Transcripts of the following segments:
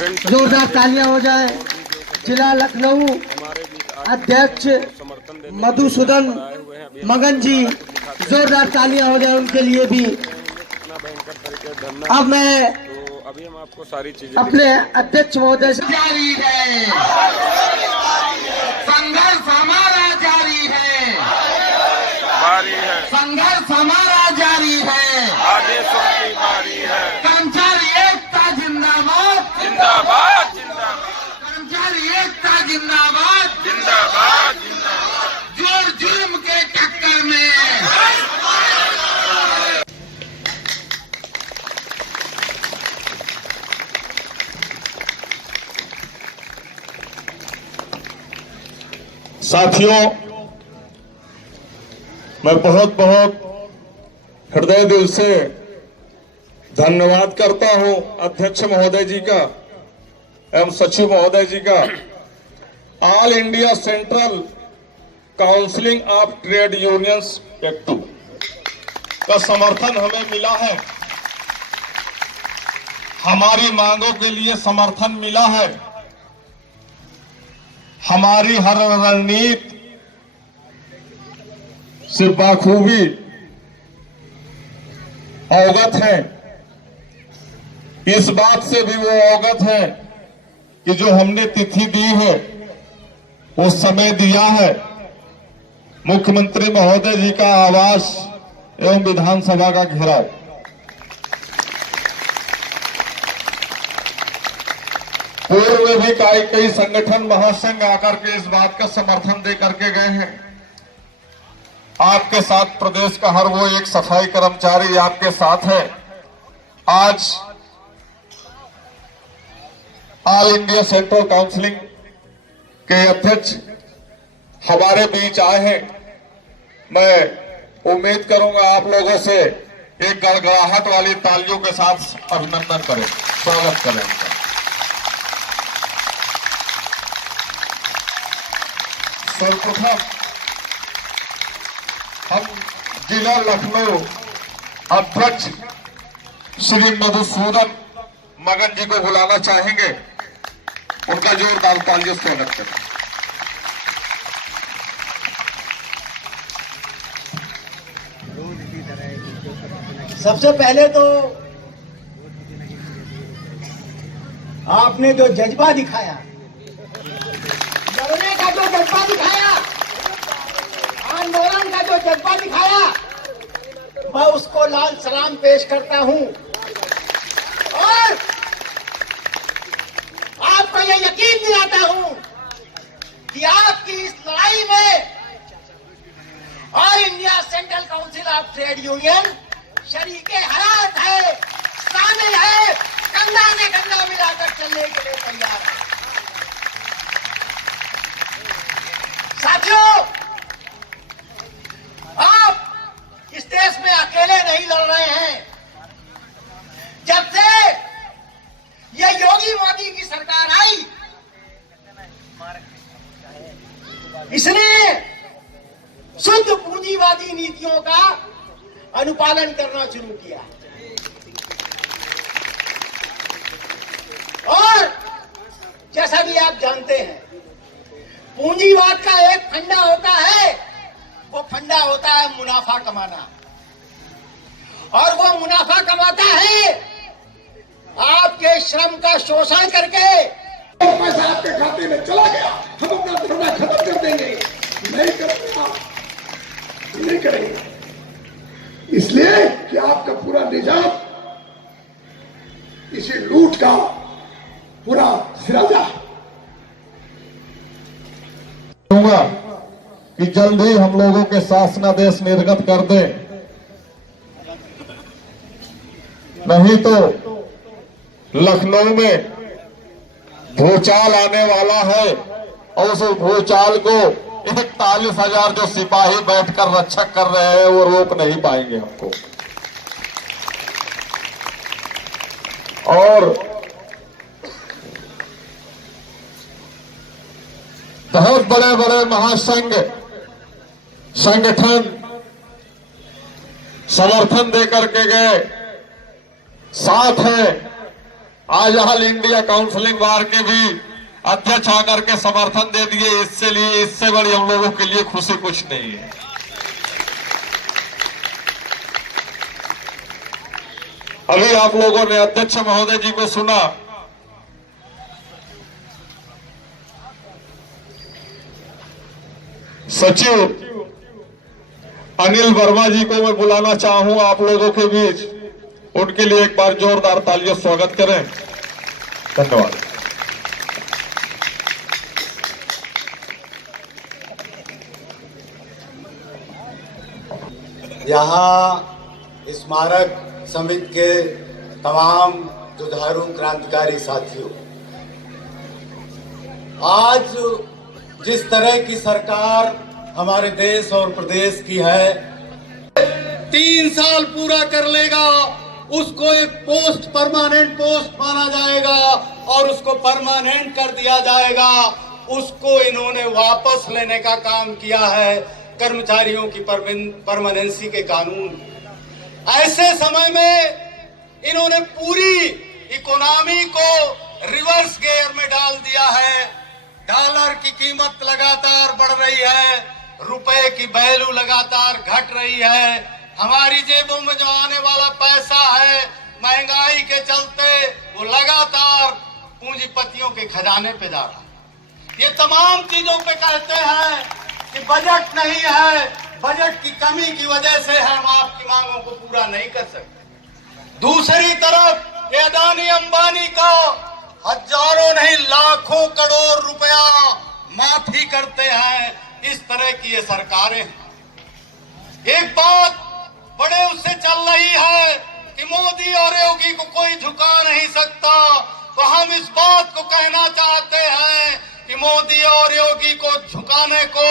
जोरदार तालियां हो जाए। जिला लखनऊ अध्यक्ष मधुसूदन मगन जी, जोरदार तालियां हो जाए उनके लिए भी। अब मैं अभी हम आपको सारी चीजें अपने अध्यक्ष महोदय से जारी है, संघर्ष हमारा जारी है, संघर्ष हमारा जारी है, आदेशों की बारी है। कर्मचारी एकता जिंदाबाद, जिंदाबाद जिंदाबाद कर्मचारी एकता जिंदाबाद, जिंदाबाद जिंदाबाद। जोर जुर्म के टक्कर में साथियों, मैं बहुत बहुत हृदय दिल से धन्यवाद करता हूं अध्यक्ष महोदय जी का एवं सचिव महोदय जी का। All India central counselling of trade unions act का समर्थन हमें मिला है, हमारी मांगों के लिए समर्थन मिला है, हमारी हर रणनीति से बाखूबी अवगत है। इस बात से भी वो अवगत है कि जो हमने तिथि दी है, वो समय दिया है, मुख्यमंत्री महोदय जी का आवास एवं विधानसभा का घेराव। पूर्व में भी कई संगठन महासंघ आकर के इस बात का समर्थन दे करके गए हैं। आपके साथ प्रदेश का हर वो एक सफाई कर्मचारी आपके साथ है। आज ऑल इंडिया सेंट्रल काउंसिलिंग के अध्यक्ष हमारे बीच आए हैं। मैं उम्मीद करूंगा आप लोगों से एक गड़गड़ाहट वाली तालियों के साथ अभिनंदन करें, स्वागत करें उनका। सर्वप्रथम हम जिला लखनऊ अध्यक्ष श्री मधुसूदन मगन जी को बुलाना चाहेंगे, उनका जोरदार तालियों से स्वागत करें। सबसे पहले तो आपने जो जज्बा दिखाया, लड़ने का जो जज्बा दिखाया, आंदोलन का जो जज्बा दिखाया, मैं उसको लाल सलाम पेश करता हूं और आपको ये यकीन दिलाता हूं कि आपकी इस लड़ाई में All India Central Council of Trade Union शरीके हयात है, शामिल है, कंधा से कंधा मिलाकर चलने के लिए तैयार है। साथियों, आप इस देश में अकेले नहीं लड़ रहे हैं। जब से ये योगी मोदी की सरकार आई, इसने शुद्ध पूंजीवादी नीतियों का अनुपालन करना शुरू किया और जैसा भी आप जानते हैं, पूंजीवाद का एक फंडा होता है, वो फंडा होता है मुनाफा कमाना, और वो मुनाफा कमाता है आपके श्रम का शोषण करके। पैसा आपके खाते में चला गया, हम अपना धरना खत्म कर देंगे, नहीं करेंगे, नहीं करेंगे, इसलिए कि आपका पूरा निजाम इसी लूट का पूरा सिराजा कहूंगा कि जल्द ही हम लोगों के शासनादेश निर्गत कर दे, नहीं तो लखनऊ में भूचाल आने वाला है और उस भूचाल को 41,000 जो सिपाही बैठकर रक्षक कर रहे हैं वो रोक नहीं पाएंगे हमको। और बहुत बड़े बड़े महासंघ संगठन समर्थन दे करके गए, साथ है आज ऑल इंडिया काउंसिलिंग बार के भी अध्यक्ष आकर के समर्थन दे दिए। इससे बड़ी हम लोगों के लिए खुशी कुछ नहीं है। अभी आप लोगों ने अध्यक्ष महोदय जी को सुना। सचिव अनिल वर्मा जी को मैं बुलाना चाहूं आप लोगों के बीच। उनके लिए एक बार जोरदार तालियों से स्वागत करें। धन्यवाद। यहाँ स्मारक समिति के तमाम जुझारू क्रांतिकारी साथियों, आज जिस तरह की सरकार हमारे देश और प्रदेश की है, 3 साल पूरा कर लेगा उसको एक पोस्ट परमानेंट पोस्ट माना जाएगा और उसको परमानेंट कर दिया जाएगा। उसको इन्होंने वापस लेने का काम किया है कर्मचारियों की परमानेंसी के कानून। ऐसे समय में इन्होंने पूरी इकोनॉमी को रिवर्स गियर में डाल दिया है। डॉलर की कीमत लगातार बढ़ रही है, रुपए की वैल्यू लगातार घट रही है। हमारी जेबों में जो आने वाला पैसा है, महंगाई के चलते वो लगातार पूंजीपतियों के खजाने पे जा रहा है। ये तमाम चीजों पे कहते हैं कि बजट नहीं है, बजट की कमी की वजह से हम आपकी मांगों को पूरा नहीं कर सकते। दूसरी तरफ ये अदानी अंबानी का हजारों नहीं लाखों करोड़ रुपया माफी करते हैं। इस तरह की ये सरकारें हैं। एक बात बड़े उससे चल रही है कि मोदी और योगी को कोई झुका नहीं सकता, तो हम इस बात को कहना चाहते हैं कि मोदी और योगी को झुकाने को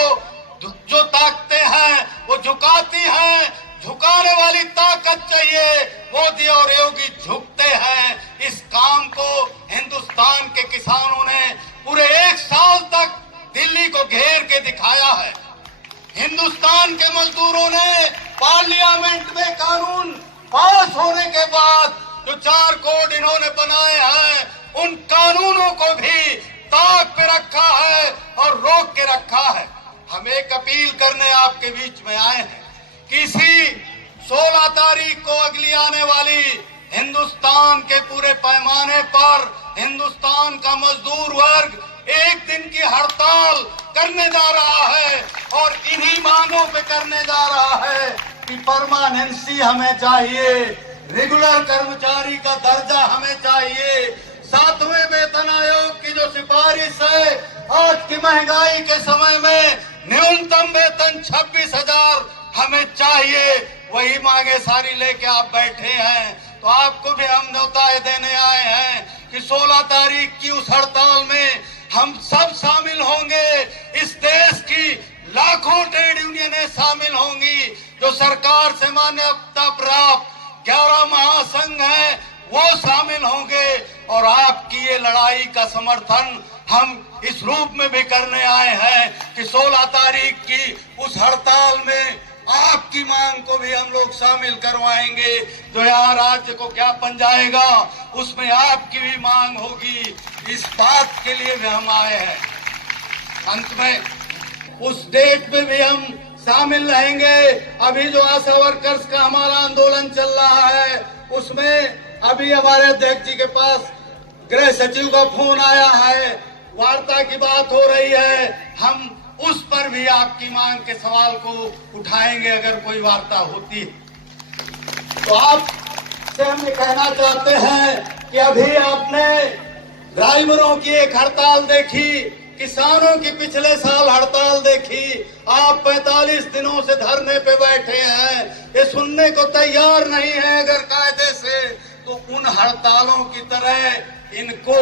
जो ताकतें हैं वो झुकाती हैं। झुकाने वाली ताकत चाहिए। मोदी और योगी झुकते हैं। इस काम को हिंदुस्तान के किसानों ने पूरे 1 साल तक दिल्ली को घेर के दिखाया है। हिंदुस्तान के मजदूरों ने पार्लियामेंट में कानून पास होने के बाद जो 4 कोड इन्होंने बनाए हैं, उन कानूनों को भी ताक पे रखा है और रोक के रखा है। हम एक अपील करने आपके बीच में आए हैं कि इसी 16 तारीख को अगली आने वाली हिंदुस्तान के पूरे पैमाने पर हिंदुस्तान का मजदूर वर्ग एक दिन की हड़ताल करने जा रहा है और इन्हीं मांगों पे करने जा रहा है कि परमानेंसी हमें चाहिए, रेगुलर कर्मचारी का दर्जा हमें चाहिए, 7वें वेतन आयोग की जो सिफारिश है, आज की महंगाई के समय में न्यूनतम वेतन 26,000 हमें चाहिए। वही मांगे सारी लेके आप बैठे हैं। तो आपको भी हम न्योता देने आए हैं कि 16 तारीख की उस हड़ताल में हम सब शामिल होंगे। इस देश की लाखों ट्रेड यूनियनें शामिल होंगी। जो सरकार से मान्यता प्राप्त 11 महासंघ हैं वो शामिल होंगे और आपकी ये लड़ाई का समर्थन हम इस रूप में भी करने आए हैं कि 16 तारीख की उस हड़ताल में आपकी मांग को भी हम लोग शामिल करवाएंगे। जो यहाँ राज्य को ज्ञापन जाएगा उसमें आपकी भी मांग होगी। इस बात के लिए भी हम आए हैं। अंत में उस डेट में भी हम शामिल रहेंगे। अभी जो आशा वर्कर्स का हमारा आंदोलन चल रहा है उसमें अभी हमारे अध्यक्ष जी के पास गृह सचिव का फोन आया है, वार्ता की बात हो रही है। हम उस पर भी आपकी मांग के सवाल को उठाएंगे अगर कोई वार्ता होती है। तो आप से हम ये कहना चाहते हैं कि अभी आपने ड्राइवरों की एक हड़ताल देखी, किसानों की पिछले साल हड़ताल देखी। आप 45 दिनों से धरने पे बैठे हैं, ये सुनने को तैयार नहीं है अगर कायदे से, तो उन हड़तालों की तरह इनको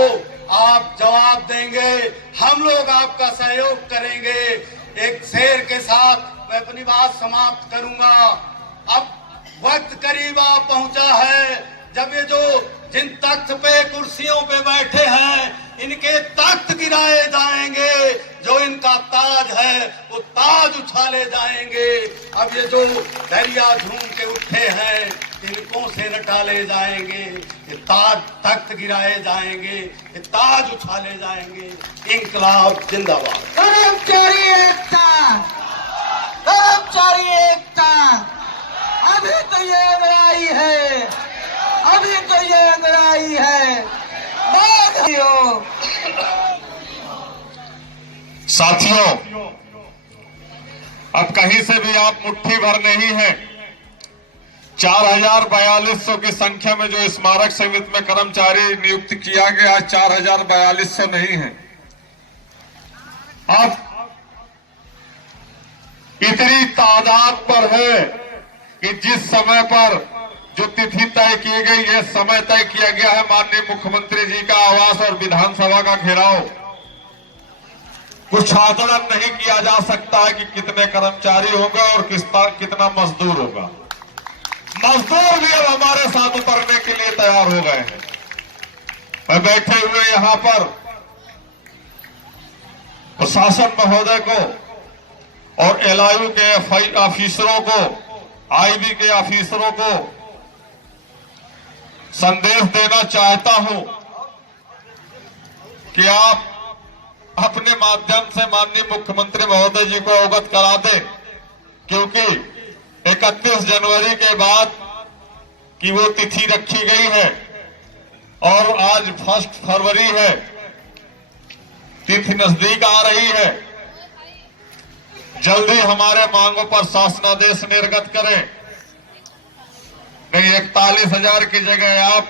आप जवाब देंगे। हम लोग आपका सहयोग करेंगे। एक शेर के साथ मैं अपनी बात समाप्त करूंगा। अब वक्त करीब आ पहुंचा है जब ये जो जिन तख्त पे कुर्सियों पे बैठे हैं इनके तख्त गिराए जाएंगे। जो इनका ताज है वो ताज उछाले जाएंगे। अब ये जो दरिया झूम के उठे हैं तिलकों से न टाले जाएंगे, ये ताज तख्त गिराए जाएंगे, ये ताज उछाले जाएंगे। इंकलाब जिंदाबाद। कर्मचारी एकता, कर्मचारी एकता। अभी तो ये लड़ाई है, अभी तो ये लड़ाई है। साथियों, अब कहीं से भी आप मुट्ठी भर नहीं है। 4,4200 की संख्या में जो स्मारक समिति में कर्मचारी नियुक्त किया गया, आज 4,4200 नहीं है। अब इतनी तादाद पर है कि जिस समय पर जो तिथि तय की गई है, समय तय किया गया है माननीय मुख्यमंत्री जी का आवास और विधानसभा का घेराव, कुछ आकलन नहीं किया जा सकता है कि कितने कर्मचारी होंगे और कितना मजदूर होगा। मजदूर भी अब हमारे साथ उतरने के लिए तैयार हो गए हैं। मैं बैठे हुए यहां पर प्रशासन महोदय को और एलआईयू के ऑफिसरों को, आईबी के ऑफिसरों को संदेश देना चाहता हूं कि आप अपने माध्यम से माननीय मुख्यमंत्री महोदय जी को अवगत करा दें, क्योंकि 31 जनवरी के बाद की वो तिथि रखी गई है और आज 1 फरवरी है, तिथि नजदीक आ रही है। जल्दी हमारे मांगों पर शासनादेश निर्गत करें। नहीं 41,000 की जगह आप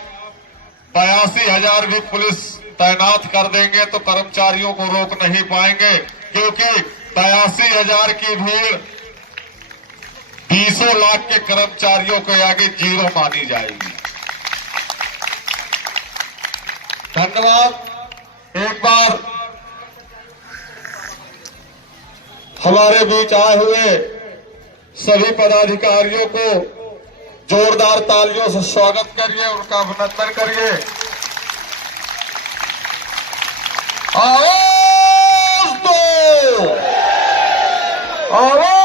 82,000 भी पुलिस तैनात कर देंगे तो कर्मचारियों को रोक नहीं पाएंगे, क्योंकि 82,000 की भीड़ 20 लाख के कर्मचारियों के आगे जीरो मानी जाएगी। धन्यवाद। एक बार हमारे बीच आए हुए सभी पदाधिकारियों को जोरदार तालियों से स्वागत करिए, उनका अभिनंदन करिए। आवाज दो, आवाज